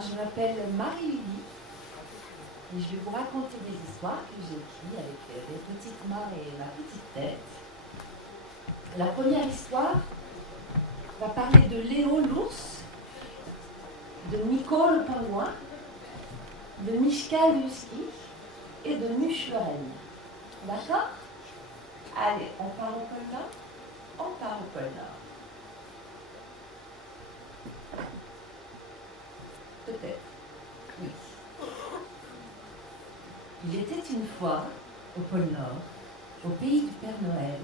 je m'appelle Marie-Lily et je vais vous raconter des histoires que j'ai écrites avec des petites mains et ma petite tête. La première histoire va parler de Léo l'ours, de Nico le pingouin, de Mishka l'husky et de Muche le renne. D'accord? Allez, on part au pôle Nord? On part au pôle Nord. Peut-être. Oui. Il était une fois, au pôle Nord, au pays du Père Noël,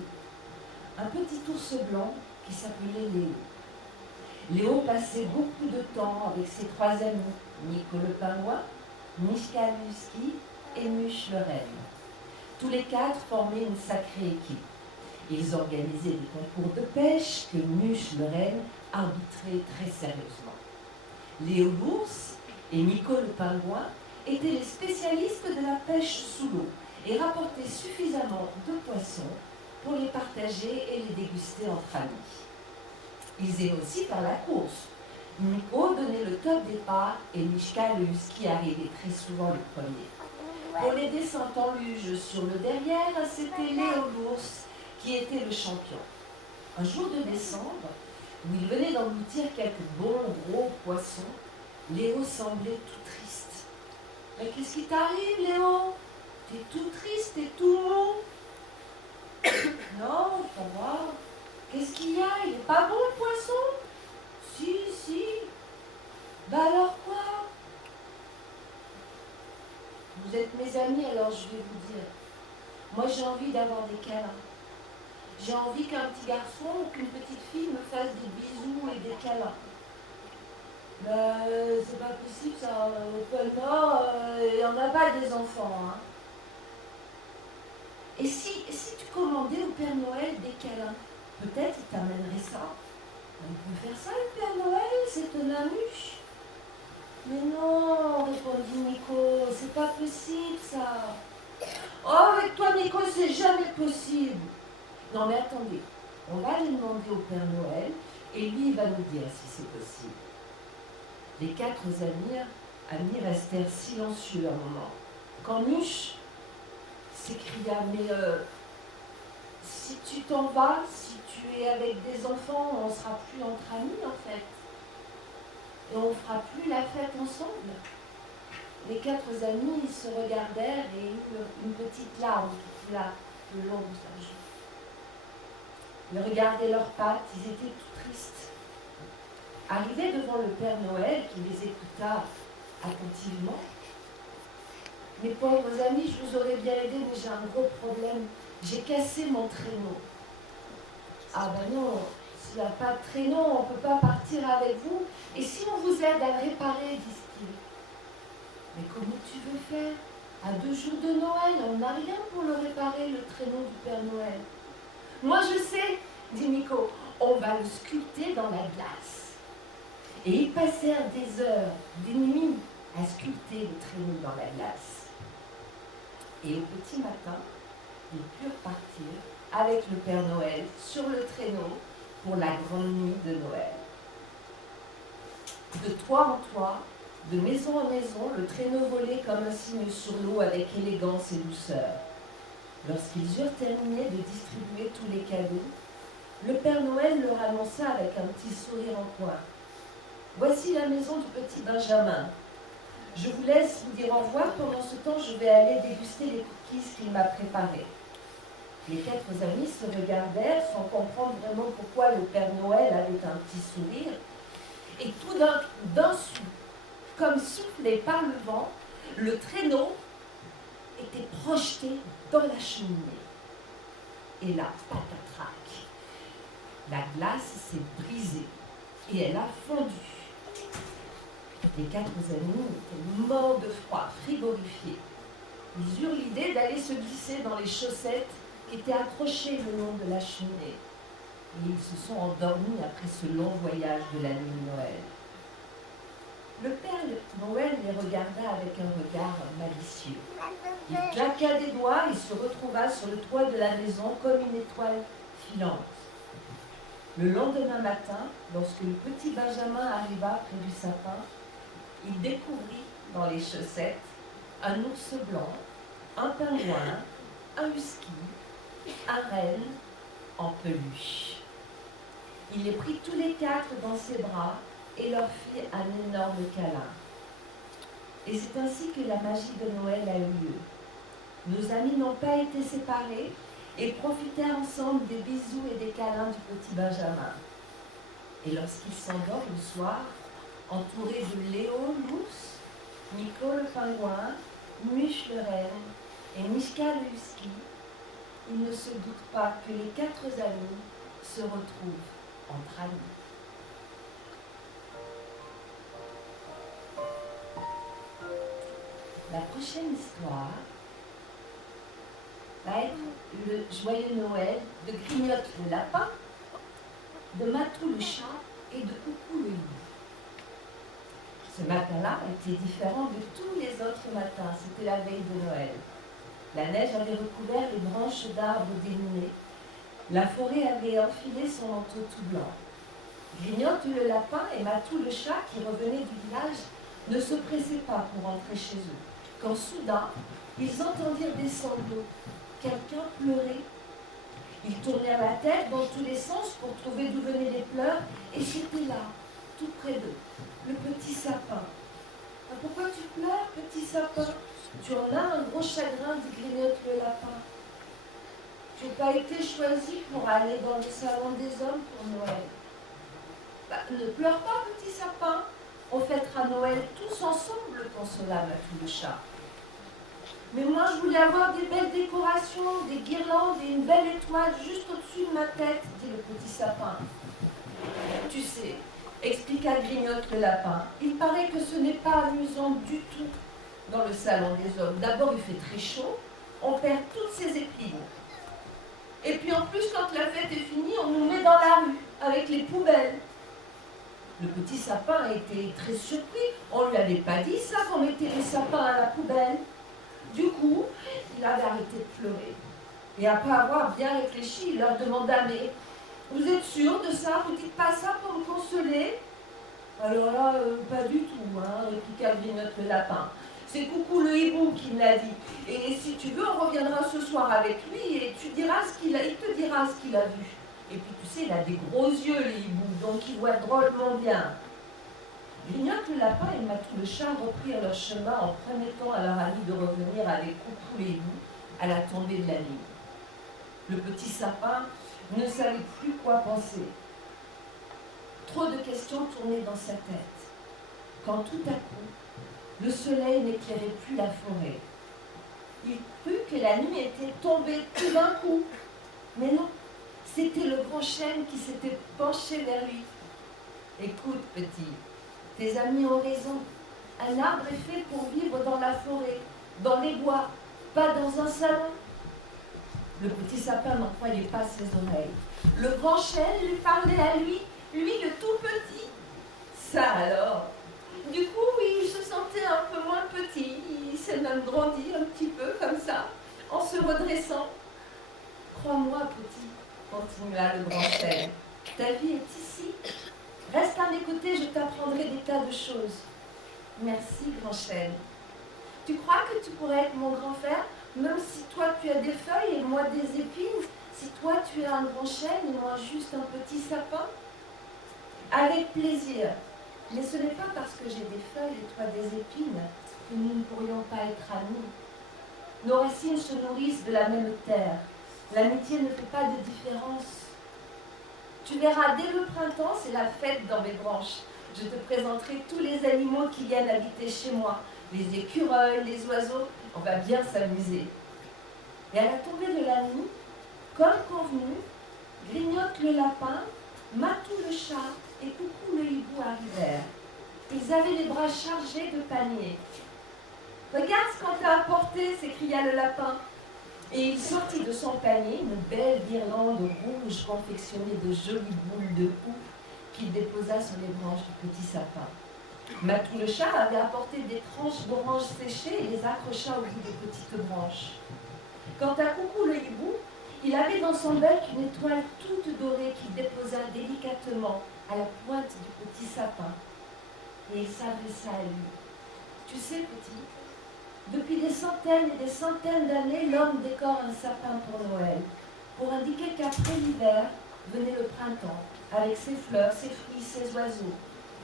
un petit ours blanc qui s'appelait Léo. Léo passait beaucoup de temps avec ses trois amis, Nico le pingouin, Mishka l'husky et Muche le renne. Tous les quatre formaient une sacrée équipe. Ils organisaient des concours de pêche que Muche le renne arbitrait très sérieusement. Léo l'ours et Nico le pingouin étaient les spécialistes de la pêche sous l'eau et rapportaient suffisamment de poissons pour les partager et les déguster entre amis. Ils aimaient aussi faire la course. Nico donnait le top départ et Mishka le husky arrivait très souvent le premier. Pour les descentes en luge sur le derrière, c'était Léo l'ours qui était le champion. Un jour de décembre, où il venait d'engloutir quelques bons gros poissons, Léo semblait tout triste. « Mais qu'est-ce qui t'arrive, Léo? T'es tout triste, t'es tout mou. »« Non, ça va. Qu'est-ce qu'il y a? Il est pas bon le poisson? »« Si, si. Bah alors quoi? » ?»« Vous êtes mes amis, alors je vais vous dire. Moi, j'ai envie d'avoir des câlins. J'ai envie qu'un petit garçon ou qu'une petite fille me fasse des bisous et des câlins. C'est pas possible, ça. Au pôle Nord, il n'y en a pas des enfants. Hein. Et si tu commandais au Père Noël des câlins, peut-être il t'amènerait ça. On peut faire ça, le Père Noël, c'est un amuche. Mais non, répondit Nico, c'est pas possible, ça. Oh, avec toi, Nico, c'est jamais possible. Non, mais attendez, on va aller demander au Père Noël et lui, il va nous dire si c'est possible. Les quatre amis restèrent silencieux un moment. Quand Muche s'écria, mais si tu t'en vas, si tu es avec des enfants, on ne sera plus entre amis en fait. Et on ne fera plus la fête ensemble. Les quatre amis se regardèrent et eurent une petite larme qui coula le long de sa joue. Ils regardaient leurs pattes, ils étaient tout tristes. Arrivés devant le Père Noël, qui les écouta attentivement, « Mes pauvres amis, je vous aurais bien aidé, mais j'ai un gros problème. J'ai cassé mon traîneau. »« Ah ben non, s'il n'y a pas de traîneau, on ne peut pas partir avec vous. Et si on vous aide à le réparer, disent-ils. »« Mais comment tu veux faire? À 2 jours de Noël, on n'a rien pour le réparer, le traîneau du Père Noël. »« Moi je sais, dit Nico, on va le sculpter dans la glace. » Et ils passèrent des heures, des nuits à sculpter le traîneau dans la glace. Et au petit matin, ils purent partir avec le Père Noël sur le traîneau pour la grande nuit de Noël. De toit en toit, de maison en maison, le traîneau volait comme un cygne sur l'eau avec élégance et douceur. Lorsqu'ils eurent terminé de distribuer tous les cadeaux, le Père Noël leur annonça avec un petit sourire en coin. « Voici la maison du petit Benjamin. Je vous laisse vous dire au revoir. Pendant ce temps, je vais aller déguster les cookies qu'il m'a préparés. » Les quatre amis se regardèrent sans comprendre vraiment pourquoi le Père Noël avait un petit sourire. Et tout d'un coup, comme soufflé par le vent, le traîneau était projeté dans la cheminée. Et là, patatrac, la glace s'est brisée et elle a fondu. Les quatre amis étaient morts de froid, frigorifiés. Ils eurent l'idée d'aller se glisser dans les chaussettes qui étaient accrochées le long de la cheminée. Et ils se sont endormis après ce long voyage de la nuit de Noël. Le Père Noël les regarda avec un regard malicieux. Il claqua des doigts et se retrouva sur le toit de la maison comme une étoile filante. Le lendemain matin, lorsque le petit Benjamin arriva près du sapin, il découvrit dans les chaussettes un ours blanc, un pingouin, un husky, un renne en peluche. Il les prit tous les quatre dans ses bras et leur fit un énorme câlin. Et c'est ainsi que la magie de Noël a eu lieu. Nos amis n'ont pas été séparés et profitèrent ensemble des bisous et des câlins du petit Benjamin. Et lorsqu'il s'endort le soir, entouré de Léo l'ours, Nico le pingouin, Muche le renne et Mishka le husky, il ne se doute pas que les quatre amis se retrouvent entre amis. La prochaine histoire va être le joyeux Noël de Grignotte le lapin, de Matou le chat et de Coucou le hibou. Ce matin-là était différent de tous les autres matins, c'était la veille de Noël. La neige avait recouvert les branches d'arbres dénudées, la forêt avait enfilé son manteau tout blanc. Grignotte le lapin et Matou le chat, qui revenaient du village, ne se pressaient pas pour rentrer chez eux, quand soudain, ils entendirent des sanglots. Quelqu'un pleurait. Ils tournèrent la tête dans tous les sens pour trouver d'où venaient les pleurs, et c'était là, tout près d'eux, le petit sapin. « Ah, pourquoi tu pleures, petit sapin? Tu en as un gros chagrin, dit Grignotte le lapin. Tu n'as pas été choisi pour aller dans le salon des hommes pour Noël. Bah, ne pleure pas, petit sapin. On fêtera Noël tous ensemble, consola Matou le chat. Mais moi, je voulais avoir des belles décorations, des guirlandes et une belle étoile juste au-dessus de ma tête, dit le petit sapin. Tu sais, expliqua Grignotte le lapin, il paraît que ce n'est pas amusant du tout dans le salon des hommes. D'abord, il fait très chaud, on perd toutes ses épines. Et puis en plus, quand la fête est finie, on nous met dans la rue, avec les poubelles. Le petit sapin a été très surpris. On ne lui avait pas dit ça, qu'on mettait les sapins à la poubelle. Du coup, il avait arrêté de pleurer. Et après avoir bien réfléchi, il leur demanda, mais vous êtes sûr de ça? Vous dites pas ça pour me consoler? Alors là, pas du tout, hein, répliqua Grignotte le lapin. C'est Coucou le hibou qui me l'a dit. Et si tu veux, on reviendra ce soir avec lui et il te dira ce qu'il a vu. Et puis tu sais, il a des gros yeux, le hibou, donc il voit drôlement bien. Grignotte le lapin et Matou le chat reprirent leur chemin en promettant à leur ami de revenir avec Coucou le hibou à la tombée de la nuit. Le petit sapin ne savait plus quoi penser. Trop de questions tournaient dans sa tête. Quand tout à coup, le soleil n'éclairait plus la forêt. Il crut que la nuit était tombée tout d'un coup. Mais non, c'était le grand chêne qui s'était penché vers lui. Écoute, petit, tes amis ont raison. Un arbre est fait pour vivre dans la forêt, dans les bois, pas dans un salon. Le petit sapin n'en croyait pas ses oreilles. Le grand chêne lui parlait à lui le tout petit. Ça alors. Du coup, il se sentait un peu moins petit. Il s'est même grandi un petit peu comme ça, en se redressant. Crois-moi, petit, continua le grand chêne. Ta vie est ici. Reste à mes côtés, je t'apprendrai des tas de choses. Merci, grand chêne. Tu crois que tu pourrais être mon grand frère, même si toi tu as des feuilles et moi des épines, si toi tu es un grand chêne et moi juste un petit sapin? Avec plaisir. Mais ce n'est pas parce que j'ai des feuilles et toi des épines que nous ne pourrions pas être amis. Nos racines se nourrissent de la même terre. L'amitié ne fait pas de différence. Tu verras, dès le printemps, c'est la fête dans mes branches. Je te présenterai tous les animaux qui viennent habiter chez moi. Les écureuils, les oiseaux, on va bien s'amuser. Et à la tombée de la nuit, comme convenu, Grignotte le lapin, Matou le chat et Coucou le hibou arrivèrent. Ils avaient les bras chargés de paniers. « Regarde ce qu'on t'a apporté !» s'écria le lapin. Et il sortit de son panier une belle guirlande rouge confectionnée de jolies boules de coupe qu'il déposa sur les branches du petit sapin. Matou le chat avait apporté des tranches d'oranges séchées et les accrocha au bout des petites branches. Quant à Coucou le hibou, il avait dans son bec une étoile toute dorée qu'il déposa délicatement à la pointe du petit sapin. et il s'adressa à lui. Tu sais, petit, depuis des centaines et des centaines d'années, l'homme décore un sapin pour Noël, pour indiquer qu'après l'hiver, venait le printemps, avec ses fleurs, ses fruits, ses oiseaux.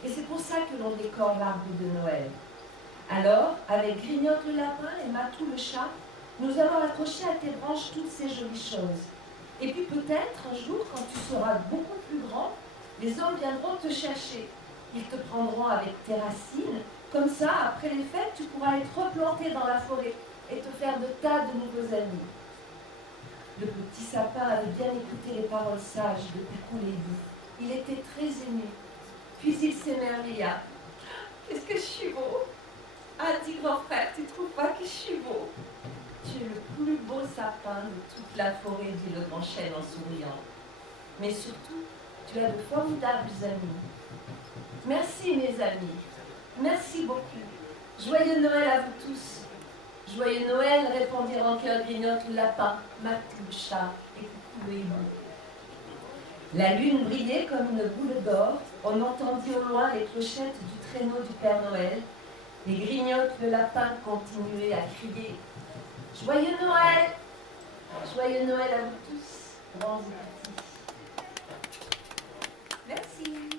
Et c'est pour ça que l'on décore l'arbre de Noël. Alors, avec Grignotte le lapin et Matou le chat, nous allons accrocher à tes branches toutes ces jolies choses. Et puis peut-être, un jour, quand tu seras beaucoup plus grand, les hommes viendront te chercher. Ils te prendront avec tes racines. Comme ça, après les fêtes, tu pourras être replanté dans la forêt et te faire de tas de nouveaux amis. Le petit sapin avait bien écouté les paroles sages de Coucou les loups. Il était très ému. Puis il s'émerveilla. Qu'est-ce que je suis beau! Ah, dis grand frère, tu trouves pas que je suis beau? Tu es le plus beau sapin de toute la forêt, dit le grand chêne en souriant. Mais surtout, tu as de formidables amis. Merci mes amis, merci beaucoup. Joyeux Noël à vous tous. Joyeux Noël, répondirent en chœur Grignotte le lapin, Matou le chat et Coucou le hibou. La lune brillait comme une boule d'or, on entendit au loin les clochettes du traîneau du Père Noël, et Grignotte le lapin continuait à crier « Joyeux Noël! Joyeux Noël à vous tous, grands et petits. » Merci.